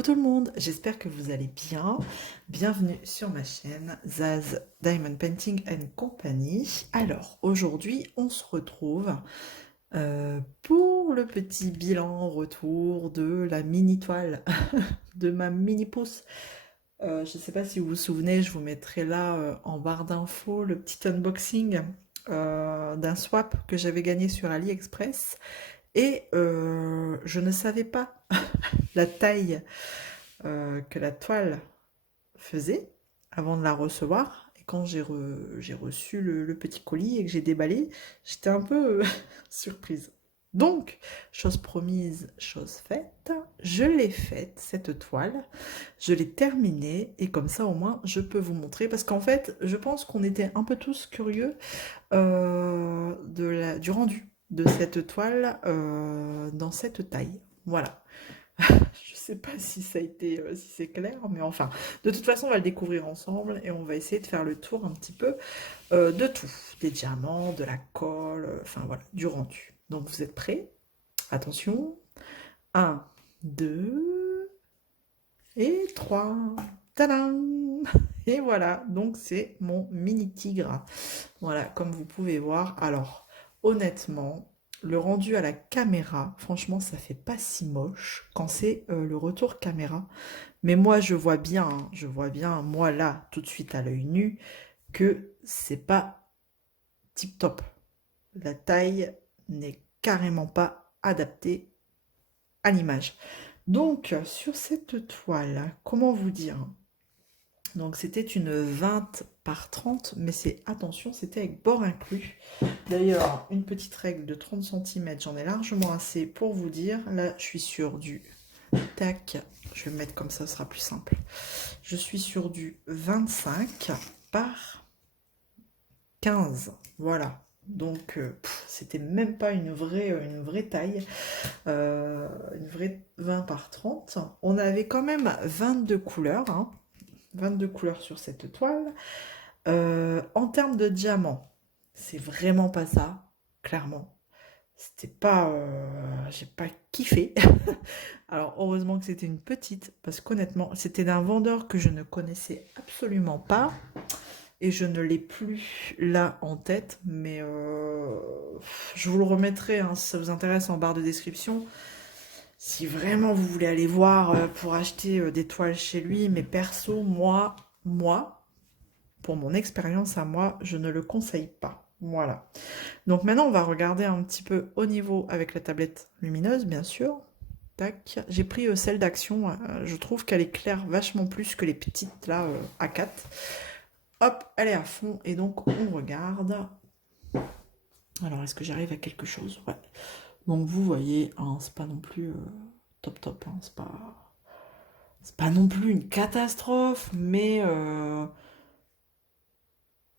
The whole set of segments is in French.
Coucou tout le monde, j'espère que vous allez bien. Bienvenue sur ma chaîne Zaz Diamond Painting and Company. Alors aujourd'hui on se retrouve pour le petit bilan retour de la mini toile de ma mini pousse. Je ne sais pas si vous vous souvenez, je vous mettrai là en barre d'infos le petit unboxing d'un swap que j'avais gagné sur AliExpress. Et je ne savais pas la taille que la toile faisait avant de la recevoir. Et quand j'ai reçu le petit colis et que j'ai déballé, j'étais un peu surprise. Donc, chose promise, chose faite, je l'ai faite, cette toile, je l'ai terminée, et comme ça au moins je peux vous montrer, parce qu'en fait, je pense qu'on était un peu tous curieux du rendu de cette toile dans cette taille. Voilà. Je sais pas si ça a été, si c'est clair, mais enfin, de toute façon, on va le découvrir ensemble et on va essayer de faire le tour un petit peu de tout, des diamants, de la colle, enfin voilà, du rendu. Donc vous êtes prêts? Attention, un, 2 et 3. Tadam! Et voilà, donc c'est mon mini tigre. Voilà, comme vous pouvez voir. Alors, honnêtement, le rendu à la caméra, franchement, ça fait pas si moche quand c'est le retour caméra. Mais moi, je vois bien, hein, je vois bien, moi là, tout de suite à l'œil nu, que c'est pas tip top. La taille n'est carrément pas adaptée à l'image. Donc, sur cette toile, comment vous dire? Donc c'était une 20 par 30, mais c'est, attention, c'était avec bord inclus. D'ailleurs, une petite règle de 30 cm, j'en ai largement assez pour vous dire. Là, je suis sur du... Tac, je vais me mettre comme ça, ce sera plus simple. Je suis sur du 25 par 15, voilà. Donc, c'était même pas une vraie taille, une vraie 20 par 30. On avait quand même 22 couleurs, hein. 22 couleurs sur cette toile. En termes de diamants, c'est vraiment pas ça, clairement. C'était pas... j'ai pas kiffé. Alors, heureusement que c'était une petite, parce qu'honnêtement, c'était d'un vendeur que je ne connaissais absolument pas. Et je ne l'ai plus là en tête, mais je vous le remettrai, hein, si ça vous intéresse, en barre de description. Si vraiment vous voulez aller voir pour acheter des toiles chez lui, mais perso, moi, pour mon expérience à moi, je ne le conseille pas. Voilà. Donc maintenant, on va regarder un petit peu au niveau avec la tablette lumineuse, bien sûr. Tac. J'ai pris celle d'Action. Je trouve qu'elle éclaire vachement plus que les petites là A4. Hop, elle est à fond et donc on regarde. Alors, est-ce que j'arrive à quelque chose? Ouais. Donc vous voyez, hein, c'est pas non plus top, hein, c'est pas non plus une catastrophe, mais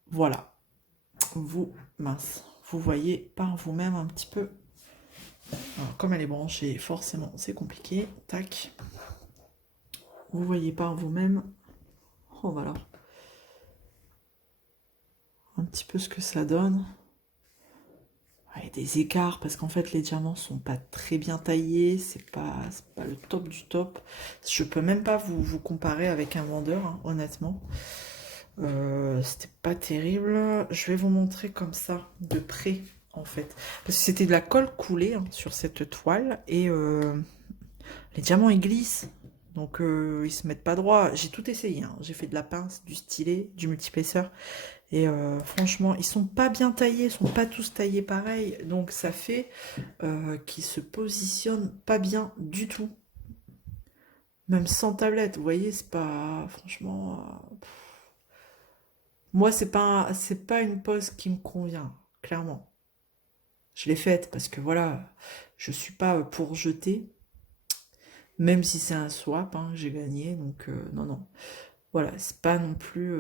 voilà. Mince, vous voyez par vous-même un petit peu. Alors, comme elle est branchée, forcément, c'est compliqué. Tac. Vous voyez par vous-même. Oh, voilà. Un petit peu ce que ça donne. Il y a des écarts parce qu'en fait les diamants sont pas très bien taillés, c'est pas le top du top. Je peux même pas vous comparer avec un vendeur, hein, honnêtement. C'était pas terrible. Je vais vous montrer comme ça, de près, en fait. Parce que c'était de la colle coulée, hein, sur cette toile. Et les diamants, ils glissent. Donc, ils se mettent pas droit. J'ai tout essayé, hein. J'ai fait de la pince, du stylet, du multipaisseur. Et franchement, ils sont pas bien taillés. Ils sont pas tous taillés pareil. Donc, ça fait qu'ils se positionnent pas bien du tout. Même sans tablette, vous voyez, c'est pas... Franchement... Moi, c'est pas une pose qui me convient, clairement. Je l'ai faite parce que voilà, je suis pas pour jeter, même si c'est un swap, hein, j'ai gagné, donc non, non. Voilà, c'est pas non plus,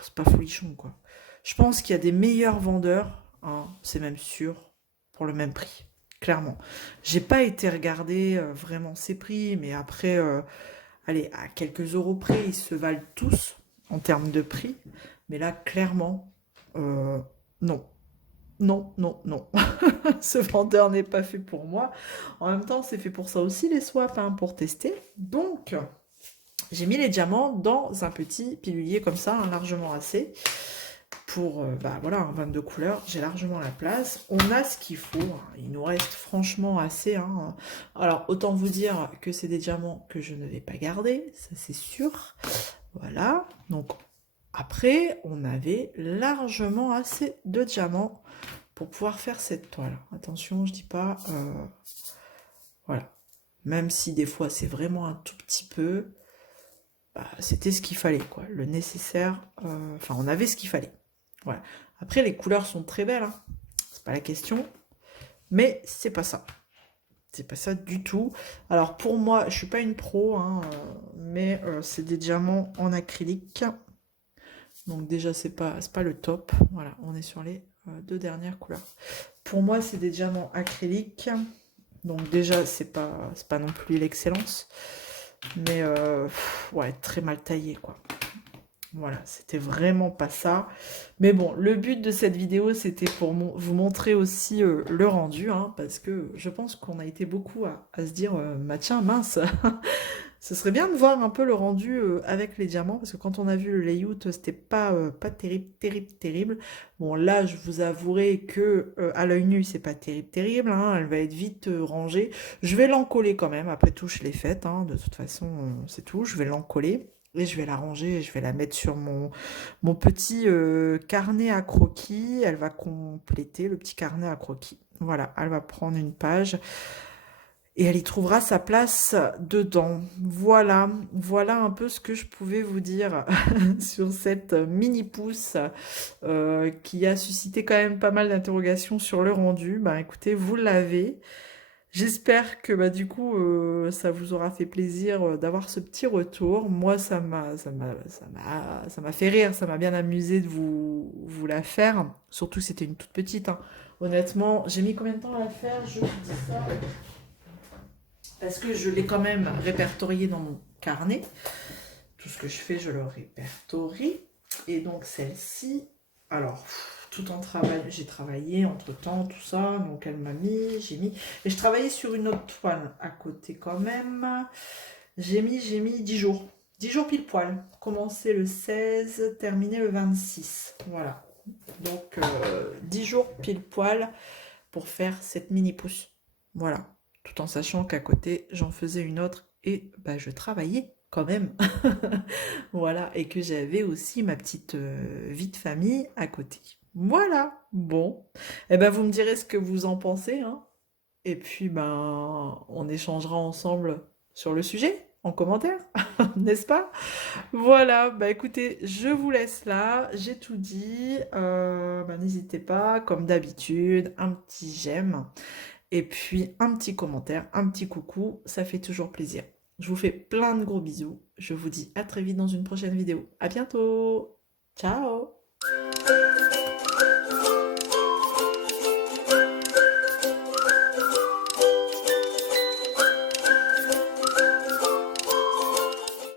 c'est pas folichon, quoi. Je pense qu'il y a des meilleurs vendeurs, hein, c'est même sûr, pour le même prix, clairement. J'ai pas été regarder vraiment ces prix, mais après, allez, à quelques euros près, ils se valent tous en termes de prix. Mais là, clairement, non. non, non, non. Ce vendeur n'est pas fait pour moi. En même temps, c'est fait pour ça aussi, les swaps, hein, pour tester. Donc, j'ai mis les diamants dans un petit pilulier comme ça, hein, largement assez. Pour, bah voilà, un 22 couleurs, j'ai largement la place. On a ce qu'il faut, hein. Il nous reste franchement assez, hein. Alors, autant vous dire que c'est des diamants que je ne vais pas garder, ça c'est sûr. Voilà, donc après, on avait largement assez de diamants pour pouvoir faire cette toile. Attention, je dis pas... voilà. Même si des fois c'est vraiment un tout petit peu, bah, c'était ce qu'il fallait, quoi. Le nécessaire, enfin on avait ce qu'il fallait. Voilà. Après les couleurs sont très belles, hein. C'est pas la question, mais c'est pas ça. C'est pas ça du tout. Alors pour moi, je suis pas une pro, hein, mais c'est des diamants en acrylique. Donc déjà c'est pas le top. Voilà, on est sur les deux dernières couleurs. Pour moi, c'est des diamants acryliques. Donc déjà, c'est pas non plus l'excellence. Mais ouais, très mal taillé, quoi. Voilà, c'était vraiment pas ça. Mais bon, le but de cette vidéo, c'était pour vous montrer aussi le rendu, hein, parce que je pense qu'on a été beaucoup à se dire, bah tiens, mince, ce serait bien de voir un peu le rendu avec les diamants, parce que quand on a vu le layout, c'était pas terrible, terrible, terrible. Bon, là, je vous avouerai que à l'œil nu, c'est pas terrible, terrible, hein, elle va être vite rangée. Je vais l'encoller quand même, après tout, je l'ai faite, hein, de toute façon, c'est tout, je vais l'encoller. Et je vais la ranger, et je vais la mettre sur mon petit carnet à croquis. Elle va compléter le petit carnet à croquis. Voilà, elle va prendre une page et elle y trouvera sa place dedans. Voilà, voilà un peu ce que je pouvais vous dire sur cette mini pousse qui a suscité quand même pas mal d'interrogations sur le rendu. Ben écoutez, vous l'avez. J'espère que bah, du coup ça vous aura fait plaisir d'avoir ce petit retour. Moi ça m'a fait rire, ça m'a bien amusé de vous la faire. Surtout c'était une toute petite, hein. Honnêtement, j'ai mis combien de temps à la faire? Je vous dis ça. Parce que je l'ai quand même répertorié dans mon carnet. Tout ce que je fais, je le répertorie. Et donc celle-ci, alors, tout en travail, j'ai travaillé entre-temps, tout ça, donc elle m'a mis, j'ai mis... Et je travaillais sur une autre toile à côté quand même. J'ai mis 10 jours. 10 jours pile poil. Commencé le 16, terminé le 26. Voilà. Donc, 10 jours pile poil pour faire cette mini pousse. Voilà. Tout en sachant qu'à côté, j'en faisais une autre et bah, je travaillais quand même. Voilà. Et que j'avais aussi ma petite vie de famille à côté. Voilà. Bon. Et ben, vous me direz ce que vous en pensez, hein. Et puis, ben, on échangera ensemble sur le sujet en commentaire, n'est-ce pas? Voilà, bah écoutez, je vous laisse là, j'ai tout dit. Bah, n'hésitez pas, comme d'habitude, un petit j'aime et puis un petit commentaire, un petit coucou, ça fait toujours plaisir. Je vous fais plein de gros bisous. Je vous dis à très vite dans une prochaine vidéo. À bientôt. Ciao.